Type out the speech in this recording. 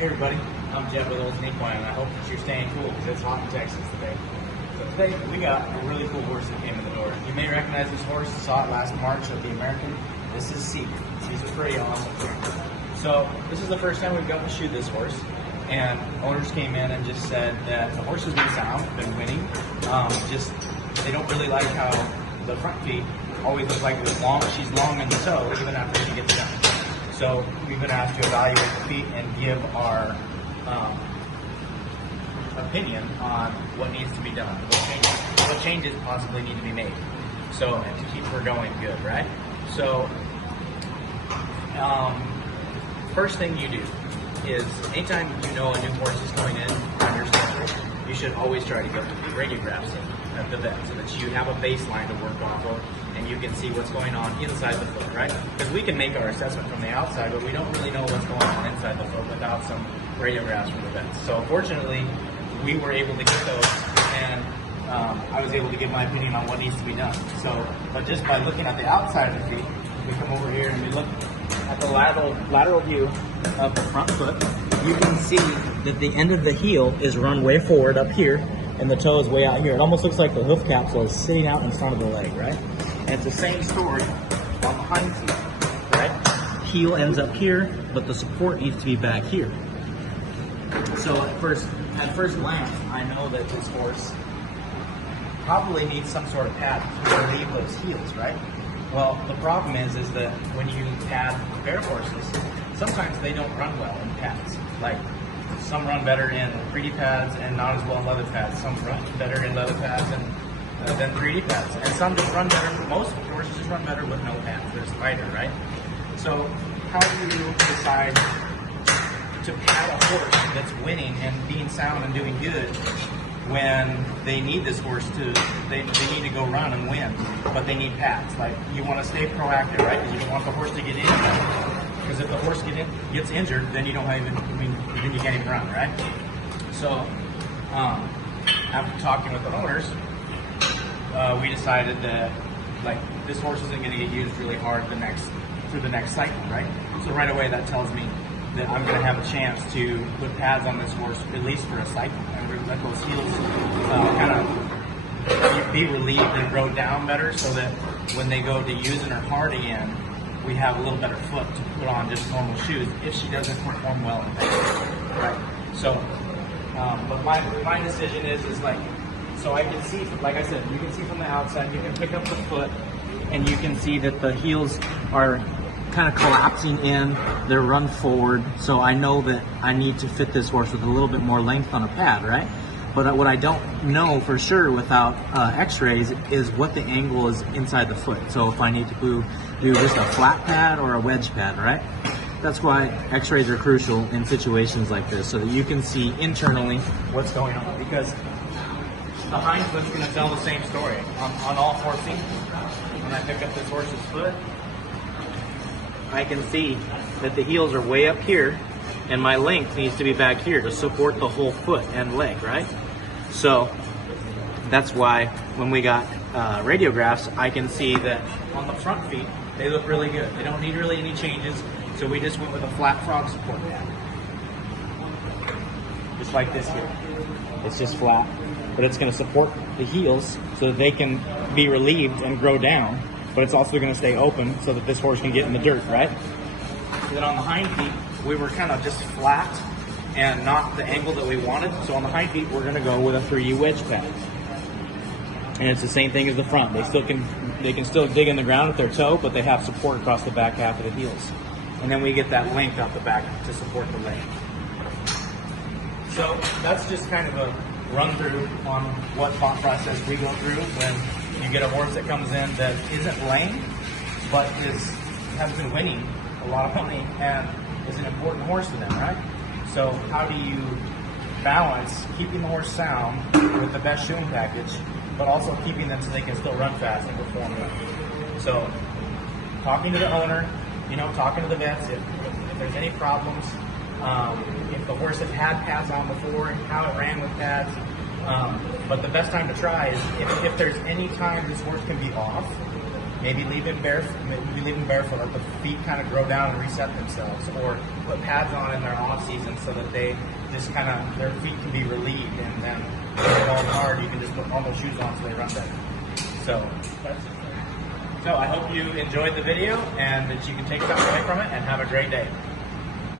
Hey everybody, I'm Jeb with Olsen Equine, and I hope that you're staying cool because it's hot in Texas today. So today we got a really cool horse that came in the door. You may recognize this horse. You saw it last March at the American. This is Seager. He's pretty awesome. So this is the first time we've gotten to shoot this horse, and owners came in and just said that the horse has been sound, been winning. Just they don't really like how the front feet always look like it's long. She's long in the toe even after she gets done. So we've been asked to evaluate the feet and give our opinion on what needs to be done, what changes possibly need to be made, so to keep her going good, right? So first thing you do is anytime you know a new horse is going in on your schedule, you should always try to get the radiographs in at the vet so that you have a baseline to work off of and you can see what's going on inside the foot, right? Because we can make our assessment from the outside, but we don't really know what's going on inside the foot without some radiographs from the vets. So fortunately, we were able to get those, and I was able to give my opinion on what needs to be done. So, but just by looking at the outside of the feet, we come over here and we look at the lateral view of the front foot, you can see that the end of the heel is run way forward up here, and the toe is way out here. It almost looks like the hoof capsule is sitting out in front of the leg, right? And it's the same story on the hind feet, right? Heel ends up here, but the support needs to be back here. So at first glance, I know that this horse probably needs some sort of pad to relieve those heels, right? Well, the problem is that when you pad fair horses, sometimes they don't run well in pads. Like, some run better in 3D pads and not as well in leather pads. Some run better in leather pads than 3D pads. And some just run better, most horses just run better with no pads. They're lighter, right? So how do you decide to pad a horse that's winning and being sound and doing good when they need this horse they need to go run and win, but they need pads? Like, you want to stay proactive, right? Because you don't want the horse to get injured. Because if the horse gets injured, then you don't have then you can't even run, right? So after talking with the owners, we decided that this horse isn't going to get used really hard through the next cycle, right? So right away that tells me that I'm going to have a chance to put pads on this horse at least for a cycle and let those heels kind of be relieved and grow down better, so that when they go to using her hard again, we have a little better foot to put on just normal shoes if she doesn't perform well in pads, right? So, but my decision is so I can see, like I said, you can see from the outside, you can pick up the foot, and you can see that the heels are kind of collapsing in, they're run forward, so I know that I need to fit this horse with a little bit more length on a pad, right? But what I don't know for sure without x-rays is what the angle is inside the foot. So if I need to do just a flat pad or a wedge pad, right? That's why x-rays are crucial in situations like this, so that you can see internally what's going on. Because the hind foot's going to tell the same story on all 4 feet. When I pick up this horse's foot, I can see that the heels are way up here, and my length needs to be back here to support the whole foot and leg, right? So that's why when we got radiographs, I can see that on the front feet, they look really good. They don't need really any changes, so we just went with a flat frog support pad. Just like this here. It's just flat, but it's going to support the heels so that they can be relieved and grow down, but it's also going to stay open so that this horse can get in the dirt, right? And then on the hind feet, we were kind of just flat and not the angle that we wanted. So on the hind feet, we're going to go with a 3U wedge pad. And it's the same thing as the front. They can still dig in the ground with their toe, but they have support across the back half of the heels. And then we get that length out the back to support the leg. So that's just kind of a run through on what thought process we go through when you get a horse that comes in that isn't lame, but has been winning a lot of money and is an important horse to them, right? So how do you balance keeping the horse sound with the best shoeing package, but also keeping them so they can still run fast and perform well? So talking to the owner, talking to the vets, if there's any problems, if the horse has had pads on before, how it ran with pads. But the best time to try is if there's any time this horse can be off, maybe leave him barefoot, let the feet kind of grow down and reset themselves, or put pads on in their off season so that they just kind of, their feet can be relieved, and then if they're going hard, you can just put normal shoes on so they run better. So that's it. So I hope you enjoyed the video and that you can take something away from it, and have a great day.